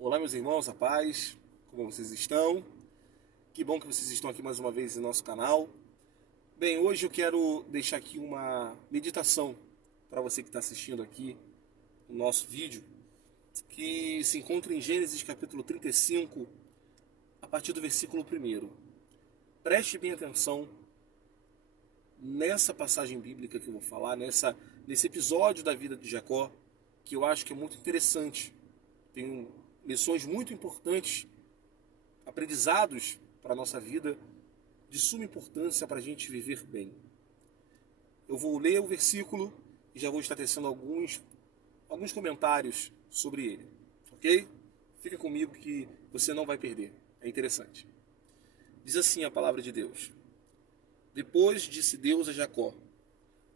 Olá, meus irmãos, a paz, como vocês estão? Que bom que vocês estão aqui mais uma vez em nosso canal. Bem, hoje eu quero deixar aqui uma meditação para você que está assistindo aqui o nosso vídeo, que se encontra em Gênesis capítulo 35, a partir do versículo 1. Preste bem atenção nessa passagem bíblica que eu vou falar, nesse episódio da vida de Jacó, que eu acho que é muito interessante. Tem lições muito importantes, aprendizados para a nossa vida, de suma importância para a gente viver bem. Eu vou ler o versículo e já vou estar tecendo alguns comentários sobre ele, ok? Fica comigo que você não vai perder, é interessante. Diz assim a palavra de Deus: Depois disse Deus a Jacó: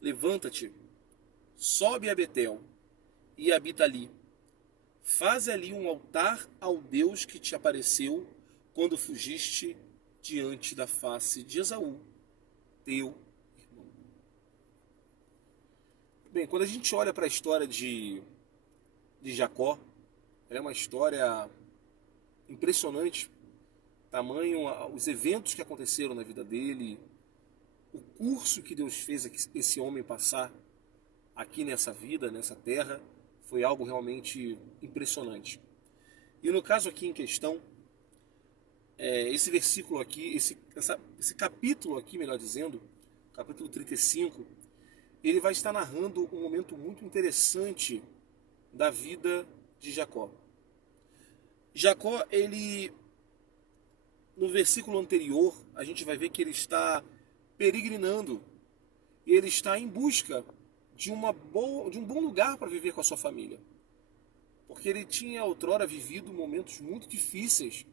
Levanta-te, sobe a Betel e habita ali. Faze ali um altar ao Deus que te apareceu quando fugiste diante da face de Esaú, teu irmão. Bem, quando a gente olha para a história de Jacó, ela é uma história impressionante, tamanho os eventos que aconteceram na vida dele, o curso que Deus fez esse homem passar aqui nessa vida, nessa terra, foi algo realmente impressionante. E no caso aqui em questão, esse versículo aqui, esse capítulo aqui, melhor dizendo, capítulo 35, ele vai estar narrando um momento muito interessante da vida de Jacó. Jacó, ele, no versículo anterior, a gente vai ver que ele está peregrinando, e ele está em busca de um bom lugar para viver com a sua família. Porque ele tinha outrora vivido momentos muito difíceis,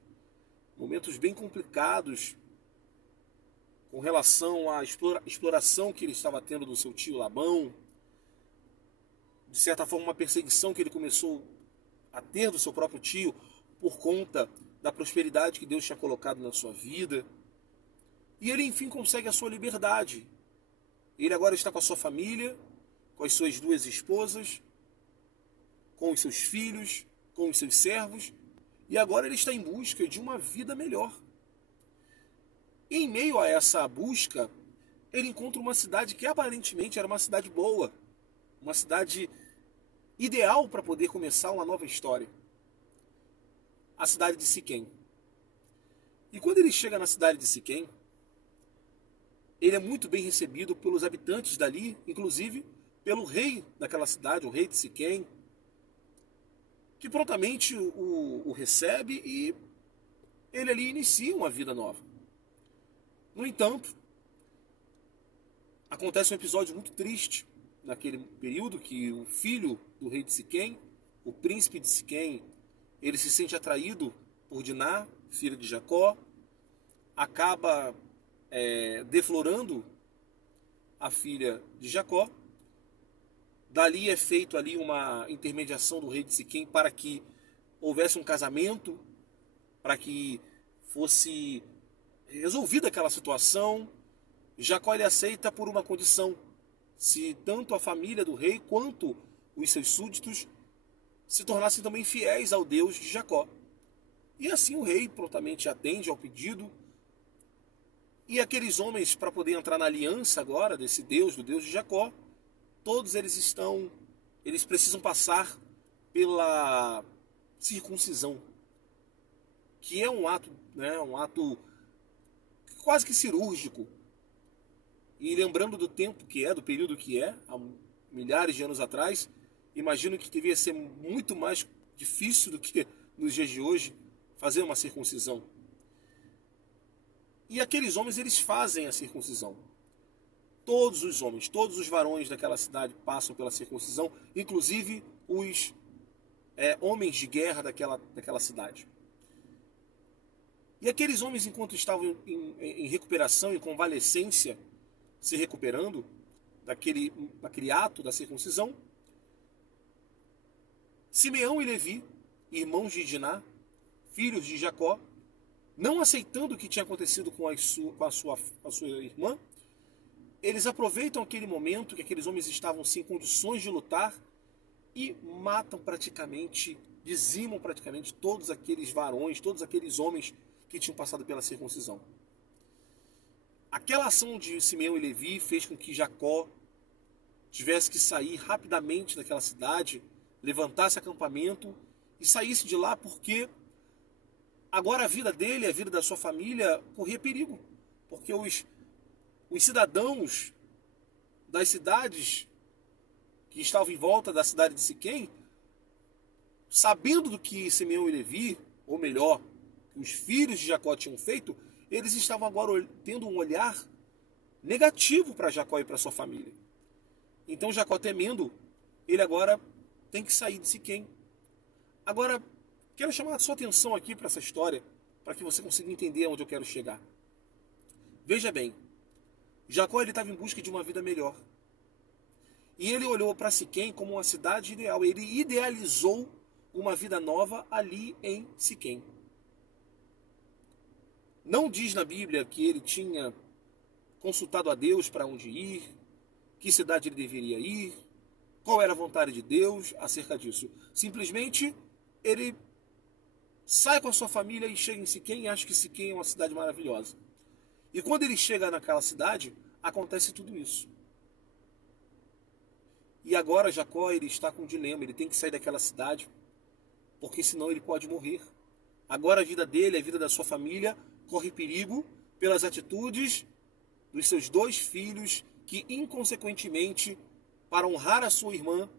momentos bem complicados, com relação à exploração que ele estava tendo do seu tio Labão, de certa forma uma perseguição que ele começou a ter do seu próprio tio por conta da prosperidade que Deus tinha colocado na sua vida. E ele enfim consegue a sua liberdade. Ele agora está com a sua família, com as suas duas esposas, com os seus filhos, com os seus servos, e agora ele está em busca de uma vida melhor. Em meio a essa busca, ele encontra uma cidade que aparentemente era uma cidade boa, uma cidade ideal para poder começar uma nova história. A cidade de Siquém. E quando ele chega na cidade de Siquém, ele é muito bem recebido pelos habitantes dali, inclusive pelo rei daquela cidade, o rei de Siquém, que prontamente o recebe e ele ali inicia uma vida nova. No entanto, acontece um episódio muito triste naquele período, que o filho do rei de Siquém, o príncipe de Siquém, ele se sente atraído por Diná, filha de Jacó, acaba deflorando a filha de Jacó. Dali é feito ali uma intermediação do rei de Siquém para que houvesse um casamento, para que fosse resolvida aquela situação. Jacó ele aceita por uma condição: se tanto a família do rei quanto os seus súditos se tornassem também fiéis ao Deus de Jacó. E assim o rei prontamente atende ao pedido. E aqueles homens, para poder entrar na aliança agora desse Deus, do Deus de Jacó, todos eles precisam passar pela circuncisão, que é um ato quase que cirúrgico. E lembrando do tempo que é, do período que é, há milhares de anos atrás, imagino que devia ser muito mais difícil do que nos dias de hoje fazer uma circuncisão. E aqueles homens, eles fazem a circuncisão. Todos os homens, todos os varões daquela cidade passam pela circuncisão, inclusive os homens de guerra daquela cidade. E aqueles homens, enquanto estavam em recuperação, em convalescência, se recuperando daquele ato da circuncisão, Simeão e Levi, irmãos de Diná, filhos de Jacó, não aceitando o que tinha acontecido com a sua irmã, eles aproveitam aquele momento que aqueles homens estavam sem condições de lutar e matam praticamente dizimam praticamente todos aqueles varões, todos aqueles homens que tinham passado pela circuncisão. Aquela ação de Simeão e Levi fez com que Jacó tivesse que sair rapidamente daquela cidade, levantasse acampamento e saísse de lá, porque agora a vida dele, a vida da sua família, corria perigo. Porque os cidadãos das cidades que estavam em volta da cidade de Siquém, sabendo do que Simeão e Levi, ou melhor, que os filhos de Jacó tinham feito, eles estavam agora tendo um olhar negativo para Jacó e para sua família. Então Jacó, temendo, ele agora tem que sair de Siquém. Agora, quero chamar a sua atenção aqui para essa história, para que você consiga entender onde eu quero chegar. Veja bem, Jacó estava em busca de uma vida melhor. E ele olhou para Siquém como uma cidade ideal. Ele idealizou uma vida nova ali em Siquém. Não diz na Bíblia que ele tinha consultado a Deus para onde ir, que cidade ele deveria ir, qual era a vontade de Deus acerca disso. Simplesmente ele sai com a sua família e chega em Siquém e acha que Siquém é uma cidade maravilhosa. E quando ele chega naquela cidade, acontece tudo isso. E agora Jacó, ele está com um dilema, ele tem que sair daquela cidade, porque senão ele pode morrer. Agora a vida dele, a vida da sua família, corre perigo pelas atitudes dos seus 2 filhos que, inconsequentemente, para honrar a sua irmã,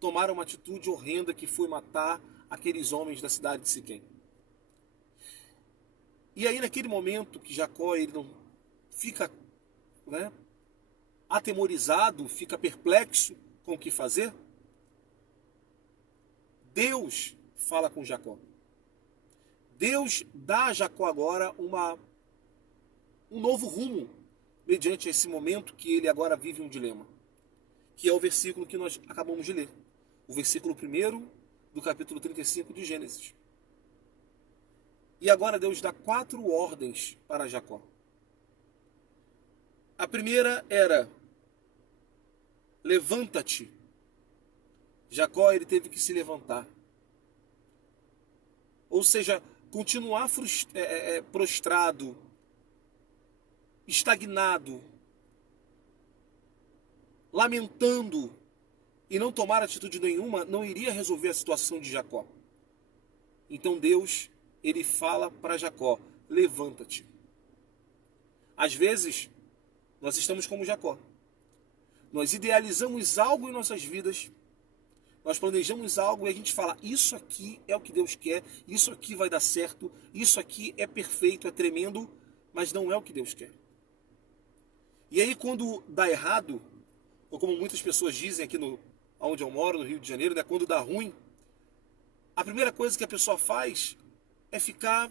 tomaram uma atitude horrenda que foi matar aqueles homens da cidade de Siquém. E aí, naquele momento que Jacó ele não fica atemorizado, fica perplexo com o que fazer, Deus fala com Jacó. Deus dá a Jacó agora um novo rumo, mediante esse momento que ele agora vive um dilema, que é o versículo que nós acabamos de ler, o versículo 1 do capítulo 35 de Gênesis. E agora Deus dá 4 ordens para Jacó. A primeira era: levanta-te. Jacó ele teve que se levantar. Ou seja, continuar prostrado, estagnado, lamentando e não tomar atitude nenhuma, não iria resolver a situação de Jacó. Então Deus, ele fala para Jacó: levanta-te. Às vezes, nós estamos como Jacó. Nós idealizamos algo em nossas vidas, nós planejamos algo e a gente fala: isso aqui é o que Deus quer, isso aqui vai dar certo, isso aqui é perfeito, é tremendo, mas não é o que Deus quer. E aí quando dá errado, ou como muitas pessoas dizem aqui onde eu moro, no Rio de Janeiro, quando dá ruim, a primeira coisa que a pessoa faz é ficar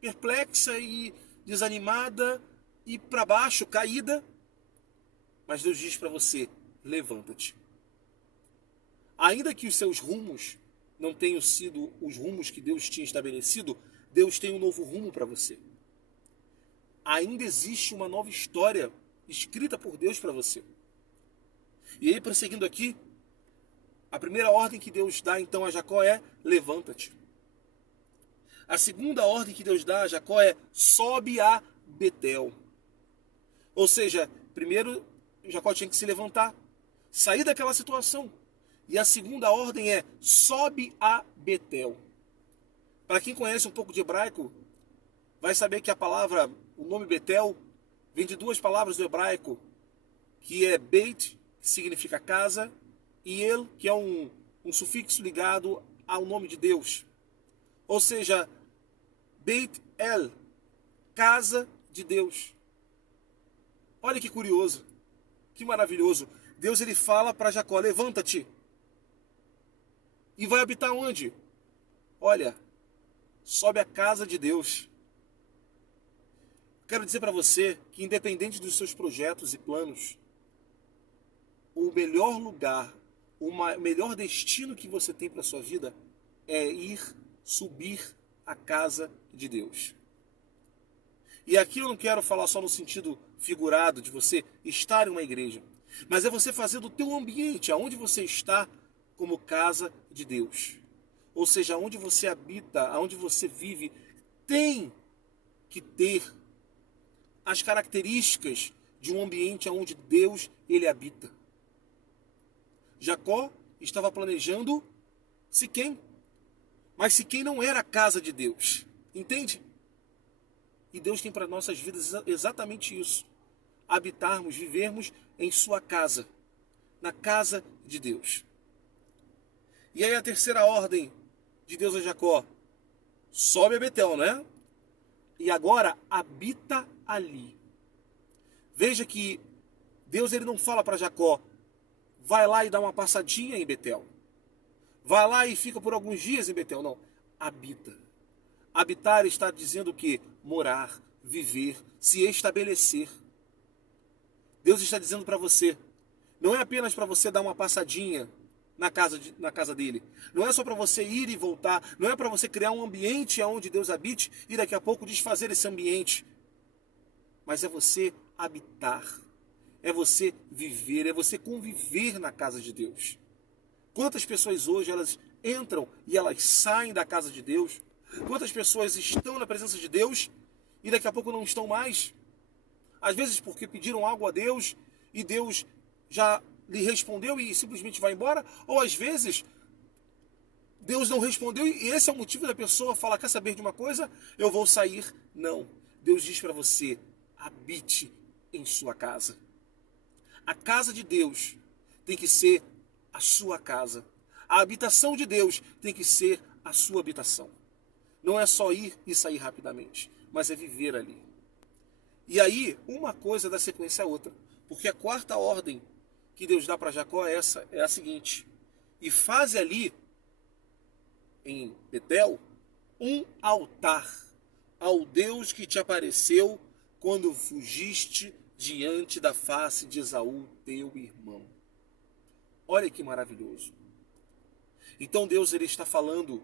perplexa e desanimada e para baixo, caída. Mas Deus diz para você: levanta-te. Ainda que os seus rumos não tenham sido os rumos que Deus tinha estabelecido, Deus tem um novo rumo para você. Ainda existe uma nova história escrita por Deus para você. E aí, prosseguindo aqui, a primeira ordem que Deus dá então a Jacó é: levanta-te. A segunda ordem que Deus dá a Jacó é: sobe a Betel. Ou seja, primeiro Jacó tinha que se levantar, sair daquela situação. E a segunda ordem é: sobe a Betel. Para quem conhece um pouco de hebraico, vai saber que o nome Betel, vem de 2 palavras do hebraico, que é Beit, que significa casa, e El, que é um sufixo ligado ao nome de Deus. Ou seja, Beit El, casa de Deus. Olha que curioso, que maravilhoso. Deus ele fala para Jacó: levanta-te. E vai habitar onde? Olha, sobe a casa de Deus. Quero dizer para você que, independente dos seus projetos e planos, o melhor lugar, o melhor destino que você tem para a sua vida é subir a casa de Deus. E aqui eu não quero falar só no sentido figurado de você estar em uma igreja, mas é você fazer do teu ambiente, aonde você está, como casa de Deus. ou seja, onde você habita, onde você vive, tem que ter as características de um ambiente onde Deus ele habita. Jacó estava planejando Siquém, mas Siquém não era a casa de Deus, entende? E Deus tem para nossas vidas exatamente isso: habitarmos, vivermos em sua casa, na casa de Deus. E aí a terceira ordem de Deus a Jacó: sobe a Betel, não é? E agora habita ali. Veja que Deus ele não fala para Jacó: vai lá e dá uma passadinha em Betel. Vai lá e fica por alguns dias em Betel. Não, habita. Habitar está dizendo o quê? Morar, viver, se estabelecer. Deus está dizendo para você, não é apenas para você dar uma passadinha na casa dele. Não é só para você ir e voltar. Não é para você criar um ambiente onde Deus habite e daqui a pouco desfazer esse ambiente. Mas é você habitar. É você viver, é você conviver na casa de Deus. Quantas pessoas hoje elas entram e elas saem da casa de Deus? Quantas pessoas estão na presença de Deus e daqui a pouco não estão mais? Às vezes porque pediram algo a Deus e Deus já lhe respondeu e simplesmente vai embora, ou às vezes Deus não respondeu e esse é o motivo da pessoa falar: quer saber de uma coisa? Eu vou sair. Não. Deus diz para você: habite em sua casa. A casa de Deus tem que ser a sua casa. A habitação de Deus tem que ser a sua habitação. Não é só ir e sair rapidamente, mas é viver ali. E aí, uma coisa dá sequência à outra. Porque a quarta ordem que Deus dá para Jacó é a seguinte: e faze ali, em Betel, um altar ao Deus que te apareceu quando fugiste diante da face de Esaú, teu irmão. Olha que maravilhoso. Então Deus ele está falando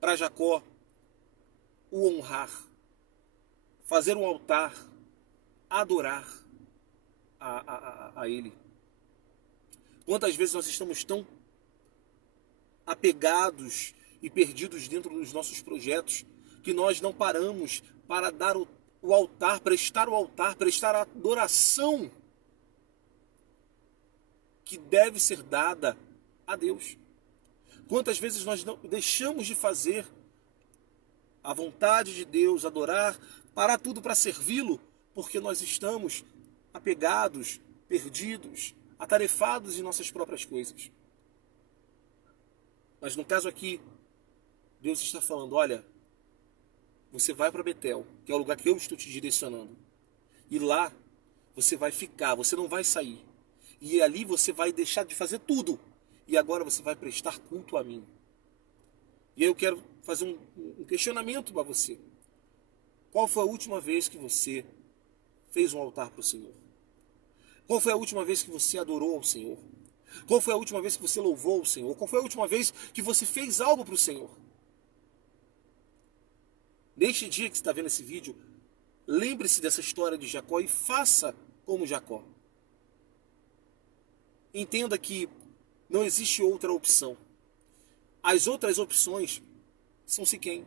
para Jacó o honrar, fazer um altar, adorar a ele. Quantas vezes nós estamos tão apegados e perdidos dentro dos nossos projetos que nós não paramos para dar o altar, prestar a adoração que deve ser dada a Deus. Quantas vezes nós não deixamos de fazer a vontade de Deus, adorar, parar tudo para servi-lo, porque nós estamos apegados, perdidos, atarefados em nossas próprias coisas. Mas no caso aqui, Deus está falando: olha, você vai para Betel, que é o lugar que eu estou te direcionando. E lá você vai ficar, você não vai sair. E ali você vai deixar de fazer tudo. E agora você vai prestar culto a mim. E aí eu quero fazer um questionamento para você. Qual foi a última vez que você fez um altar para o Senhor? Qual foi a última vez que você adorou ao Senhor? Qual foi a última vez que você louvou o Senhor? Qual foi a última vez que você fez algo para o Senhor? Neste dia que você está vendo esse vídeo, lembre-se dessa história de Jacó e faça como Jacó. Entenda que não existe outra opção. As outras opções são Siquém.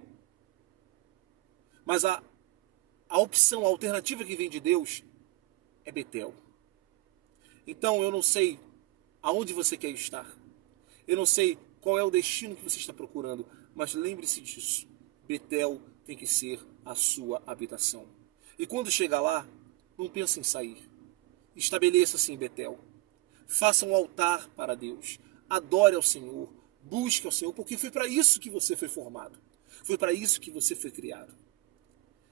Mas a opção, a alternativa que vem de Deus é Betel. Então eu não sei aonde você quer estar. Eu não sei qual é o destino que você está procurando, mas lembre-se disso. Betel tem que ser a sua habitação. E quando chegar lá, não pense em sair. Estabeleça-se em Betel. Faça um altar para Deus. Adore ao Senhor. Busque ao Senhor, porque foi para isso que você foi formado. Foi para isso que você foi criado.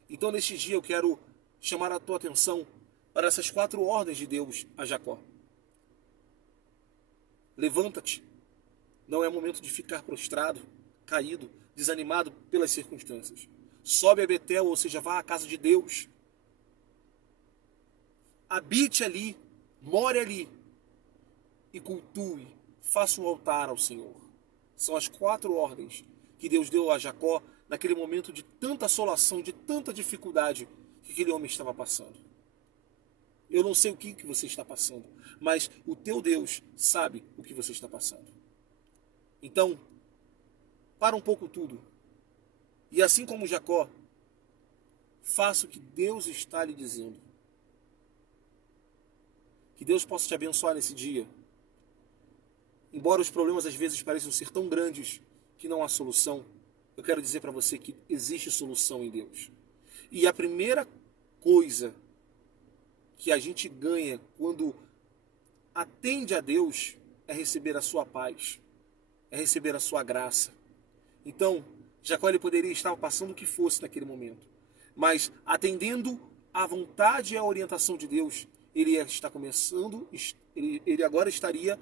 Então, neste dia, eu quero chamar a tua atenção para essas 4 ordens de Deus a Jacó. Levanta-te. Não é momento de ficar prostrado, caído, desanimado pelas circunstâncias. Sobe a Betel, ou seja, vá à casa de Deus. Habite ali, more ali e cultue, faça um altar ao Senhor. São as 4 ordens que Deus deu a Jacó naquele momento de tanta assolação, de tanta dificuldade que aquele homem estava passando. Eu não sei o que você está passando, mas o teu Deus sabe o que você está passando. Então, para um pouco tudo. E assim como Jacó, faça o que Deus está lhe dizendo. Que Deus possa te abençoar nesse dia. Embora os problemas às vezes pareçam ser tão grandes que não há solução, eu quero dizer para você que existe solução em Deus. E a primeira coisa que a gente ganha quando atende a Deus é receber a sua paz, é receber a sua graça. Então, Jacó ele poderia estar passando o que fosse naquele momento, mas atendendo à vontade e à orientação de Deus, ele está começando, ele agora estaria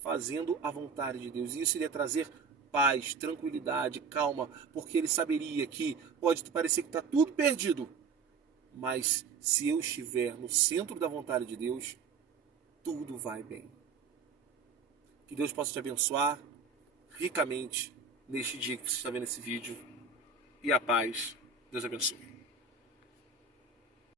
fazendo a vontade de Deus. E isso iria trazer paz, tranquilidade, calma, porque ele saberia que pode parecer que está tudo perdido, mas se eu estiver no centro da vontade de Deus, tudo vai bem. Que Deus possa te abençoar ricamente neste dia que você está vendo esse vídeo. E a paz. Deus abençoe.